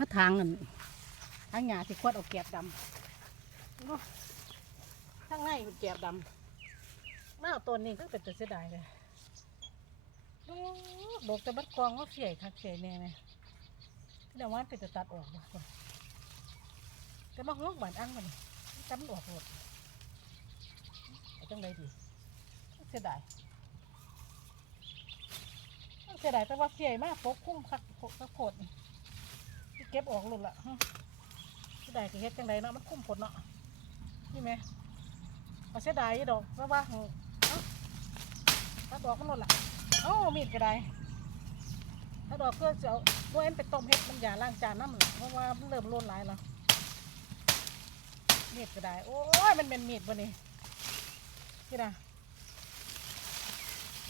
มาทางนั่นทางหญ้าสิควดเอาแกบดำทางในเป็นแกบดำหน้าต้นนี้ก็เป็นตัวเสียดายเลยโอ้ดอกแต่บัดกองว่าเสียคักเสียแน่เลยเดี๋ยววันเป็นจะตัดออกบ่คนแต่มาห้องบ้านอังมันจำมันออกหมดอาจังไดดีเสียดายเสียดายแต่ว่าเสียมากปกคุ้มคักโคตร เก็บออกหลุดละฮะเสียดายก็เฮ็ดจังไดเนาะมันคุ้มผลเนาะนี่ไหมเอาเสียดายดอกเพราะว่าหั่งเอ้าถ้าดอกมันหลุดละเอ้ามีดก็ได้ถ้าดอกก็จะเอาด้วยอันไปต้มเฮ็ดน้ำยาล้างจานน้ำหละเพราะว่ามันเริ่มโลนหลายแล้วมีดก็ได้โอ้ยมันเป็นมีดบ่นี่นี่นะ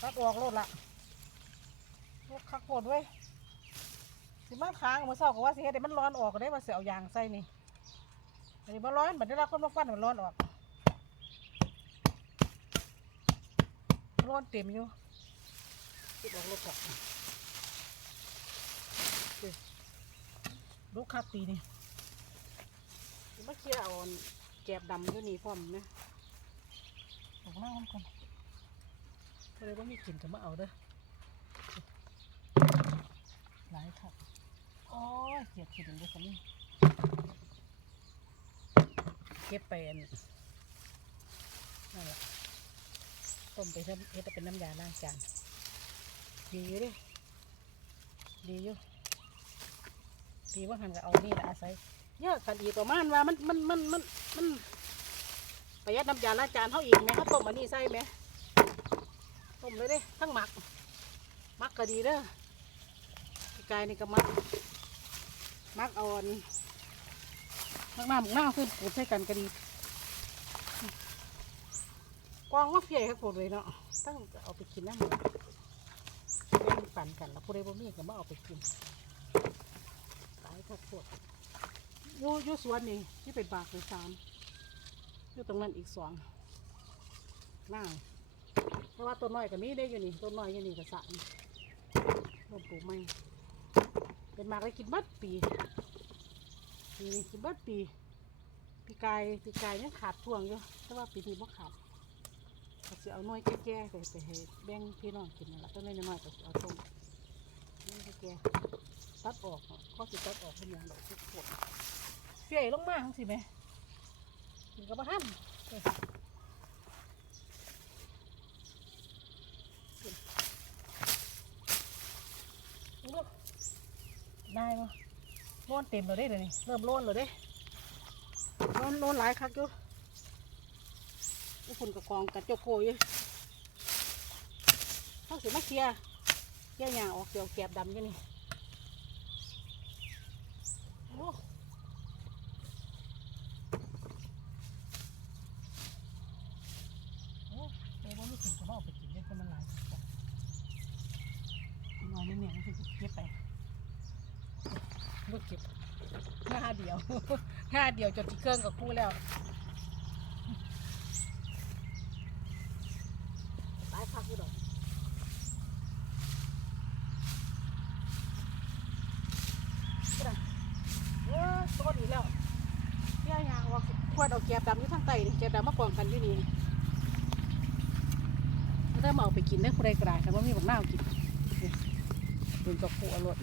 ตัดออกโลดละลูกคักโคตรเว้ย สิมาค้างมือเศร้าก็ว่าสิเฮ็ดให้มันร้อนออกก็ได้มาเสียเอายางใส่นี่อันนี้มันร้อนบัดนี้เราคนมาฟันให้มันร้อนออกร้อนเต็มอยู่ติดออกรถก่อนลูกคักปีนี่สิมาเคลียร์เอาอันแกบดำอยู่นี่พร้อมนะออกหน้ามันก่อนก็เลยว่ามีกลิ่นจะมาเอาเด้อ หลายครับโอ้ยเสียดขีดเลยสันนี่เก็บไปอันนั่นแหละต้มไปเฮ็ดเฮ็ดเป็นน้ำยาล้างจานดีอยู่ดิดีอยู่ดีว่าหันก็เอานี่แหละอาศัยเยอะกันอีกประมาณว่ามันมันมันมันมันประหยัดน้ำยาล้างจานเขาอีกไหมเขาต้มอันนี้ใส่ไหมต้มเลยด้ทั้งหมักหมักก็ดีเด้อ กายนี่ก็มักมักอาอันมักน้ำมักหน้าขึ้นปูดใส่กันก็ดีกวางว่าเฟียครับผมเลยเนาะตั้งเอาไปกินน้ำมันแบ่งปันกันแล้วผู้ใดบ่มีก็มาเอาไปกินตายทักพวกอยู่อยู่สวนนี่ที่เป็นบากเลยสามอยู่ตรงนั้นอีกสองหน้าเพราะว่าต้นน้อยก็มีได้อยู่นี่ต้นน้อยอยู่นี่ก็สามรวมปูไม้ เป็นมาเลยกินเบัดปีปีนี้กินเบัดปีปีกายปีกายยังขาดช่วงอยู่แต่ว่าปีนี้บ่ขาดก็จะเอาหน้อยแก่ๆไปไปให้แบ่งพี่น้องกินนั่นแหละต้นน้อยๆก็สิเอาต้มน้อยแก่ๆตัดออกก็สิตัดออกเป็นอย่างดอกทุกพวกเสียลงมาจังสิไหมมันก็บ่ทันเอ้ยลูก ได้ปะโล้นเต็มเลยเด้เดี๋ยวนี้เริ่มโล้นเลยเด้โล้นโล้นหลายคักอยู่ทุกคนกับกองกับเจ้าโคอยู่ต้องสิมาเคลียร์เคลียร์หยางออกเกี่ยวแกบดำอยู่นี่โอ้โอ้เดี๋ยววันนี้ถึงจะมาเอาไปกินได้เพราะมันหลายจังนอนนี่เนี่ยมันจะเก็บไป บ่เก็บหน้าเดียวหน้าเดียวจนที่เครื่องกับกูแล้วตายพักอยู่ดอกเออตัวดีแล้วเที่ยยางว่าควรเอาแกบดำอยู่ทางใต้นี่แกบดำมากองกันอยู่นี่ถ้ามาเอาไปกินได้คนใดก็ได้แต่ว่ามีบักหน้ากินนี่เป็นกับกูอร่อย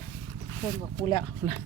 เพิ่นกับกูแล้วนะ